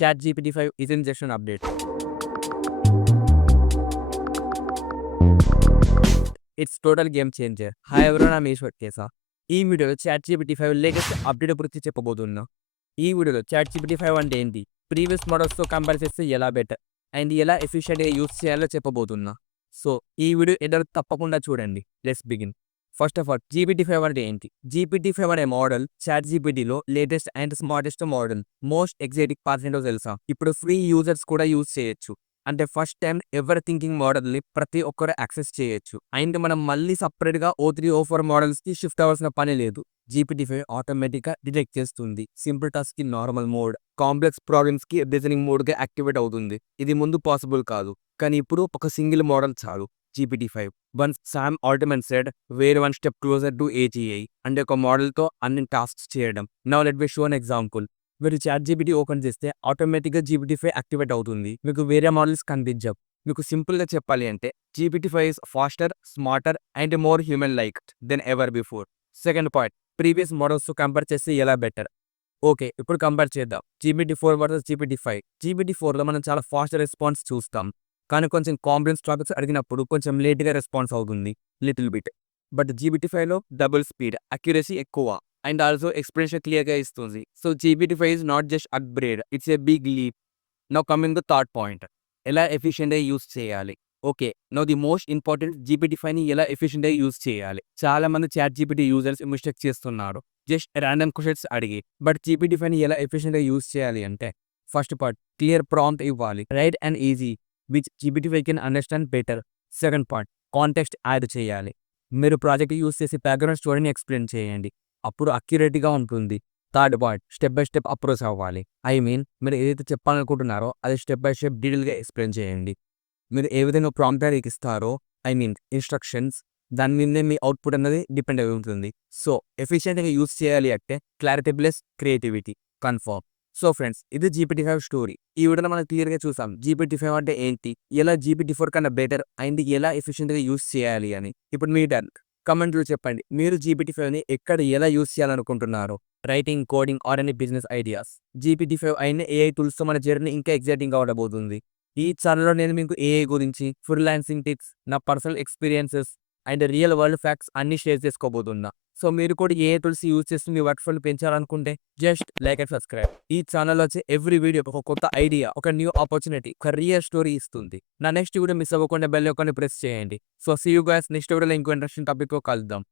ChatGPT-5 isn't just an update. It's total game changer. Hi everyone, I'm Ishwar Kesa. ఈ వీడియోలో ChatGPT-5 latest update గురించి చెప్పబోతున్నా. ఈ వీడియోలో ChatGPT-5 అంటే ఏంటి, ప్రీవియస్ మోడల్స్తో కంపేర్ చేస్తే ఎలా బెటర్ అండ్ ఎలా ఎఫిషియెంట్గా యూస్ చేయాలో చెప్పబోతున్నా. సో ఈ వీడియో ఎదురు తప్పకుండా చూడండి. Let's begin. First of all GPT-5 అంటే ఏంటి? GPT-5 అనే మోడల్ ChatGPTలో latest and smartest model. Most exciting part ఏంటో తెలుసా? ఇప్పుడు ఫ్రీ యూజర్స్ కూడా యూజ్ చేయొచ్చు. అంటే ఫస్ట్ టైం ఎవర్ థింకింగ్ మోడల్ని ప్రతి ఒక్కరు యాక్సెస్ చేయొచ్చు. అండ్ మనం మళ్ళీ సపరేట్గా O3 O4 మోడల్స్కి షిఫ్ట్ అవ్వాల్సిన పని లేదు. GPT-5 ఆటోమేటిక్గా డిటెక్ట్ చేస్తుంది. సింపుల్ టాస్క్కి నార్మల్ మోడ్, కాంప్లెక్స్ ప్రాబ్లమ్స్కి రీజనింగ్ మోడ్గా యాక్టివేట్ అవుతుంది. ఇది ముందు పాసిబుల్ కాదు, కానీ ఇప్పుడు ఒక సింగిల్ మోడల్ చాలు. GPT-5 once Sam Altman said we're one step closer to AGI అంటే ఒక మోడల్తో అన్ని టాస్క్స్ చేయడం. Now let me show an example. మీరు ChatGPT ఓపెన్ చేస్తే ఆటోమేటిక్గా GPT-5 యాక్టివేట్ అవుతుంది. మీకు వేరే మోడల్స్ కనిపించవు. మీకు సింపుల్గా చెప్పాలి అంటే GPT-5 is faster, smarter and more human like than ever before. Second point, previous మోడల్స్తో కంపేర్ చేస్తే ఎలా బెటర్. ఓకే, ఇప్పుడు కంపేర్ చేద్దాం GPT-4 వర్సెస్ GPT-5. GPT-4లో మనం చాలా ఫాస్ట్ రెస్పాన్స్ చూస్తాం, కానీ కొంచెం కాంప్లెక్స్ టాపిక్స్ అడిగినప్పుడు కొంచెం లేట్గా రెస్పాన్స్ అవుతుంది, లిటిల్ బిట్. బట్ GPT-5లో డబుల్ స్పీడ్, అక్యురసీ ఎక్కువ అండ్ ఆల్సో ఎక్స్ప్రెషన్ క్లియర్గా ఇస్తుంది. So GPT-5 is not just upgrade, it's a big leap. Now coming the third point, ఎలా ఎఫిషియెంట్గా యూస్ చేయాలి. Okay, now the most important, GPT-5ని ఎలా ఎఫిషియెంట్గా యూస్ చేయాలి. చాలా మంది ChatGPT యూజర్స్ మిస్టేక్ చేస్తున్నారు, జస్ట్ ర్యాండమ్ క్వశ్చన్స్ అడిగి. బట్ GPT-5ని ఎలా ఎఫిషియెంట్గా యూస్ చేయాలి అంటే, ఫస్ట్ పార్ట్, క్లియర్ ప్రాంప్ట్ ఇవ్వాలి, right and easy which GPT-5 can understand better. Second point, context add చేయాలి. మీరు ప్రాజెక్ట్ యూస్ చేసి బ్యాక్గ్రౌండ్ స్టోరీని ఎక్స్ప్లెయిన్ చేయండి, అప్పుడు అక్యురేట్గా ఉంటుంది. Third point, step by step approach అవ్వాలి. ఐ మీన్ మీరు ఏదైతే చెప్పాలనుకుంటున్నారో అది స్టెప్ బై స్టెప్ డీటెయిల్గా ఎక్స్ప్లెయిన్ చేయండి. మీరు ఏ విధంగా ప్రాంప్ట్ ఇస్తారో, ఐ మీన్ ఇన్స్ట్రక్షన్స్, దాని మీదే మీ అవుట్పుట్ అనేది డిపెండ్ అయి ఉంటుంది. సో ఎఫిషియెంట్గా యూస్ చేయాలి అంటే clarity plus creativity confirm. So friends, ఇది GPT-5 స్టోరీ. ఈ వీడియోలో మనం క్లియర్గా చూసాం GPT-5 అంటే ఏంటి, ఎలా GPT-4 కన్నా బెటర్ అండ్ ఎలా ఎఫిషియెంట్గా యూస్ చేయాలి అని. ఇప్పుడు మీ టర్న్. కమెంట్లో చెప్పండి, మీరు GPT-5ని ఎక్కడ ఎలా యూస్ చేయాలనుకుంటున్నారు. Writing, coding or any business ideas. GPT-5 అయిన AI టూల్స్తో మన జర్నీ ఇంకా ఎగ్జైటింగ్గా ఉండబోతుంది. ఈ ఛానల్లో నేను మీకు AI గురించి, ఫ్రీలాన్సింగ్ టిప్స్, నా personal experiences and real world facts అన్ని షేర్ చేసుకోబోతున్నా. సో మీరు కూడా AI టూల్స్ యూజ్ చేసి మీ వర్క్ ఫ్లో పెంచాలనుకుంటే జస్ట్ లైక్ అండ్ సబ్స్క్రైబ్. ఈ ఛానల్లో వచ్చే ఎవ్రీ వీడియో ఒక కొత్త ఐడియా, ఒక న్యూ ఆపర్చునిటీ, ఒక రియల్ స్టోరీ ఇస్తుంది. నా నెక్స్ట్ వీడియో మిస్ అవ్వకుండా బెల్ ఐకాన్ని ప్రెస్ చేయండి. So see you guys next వీడియోలో ఇంకో ఇంట్రెస్టింగ్ టాపిక్తో కలుద్దాం.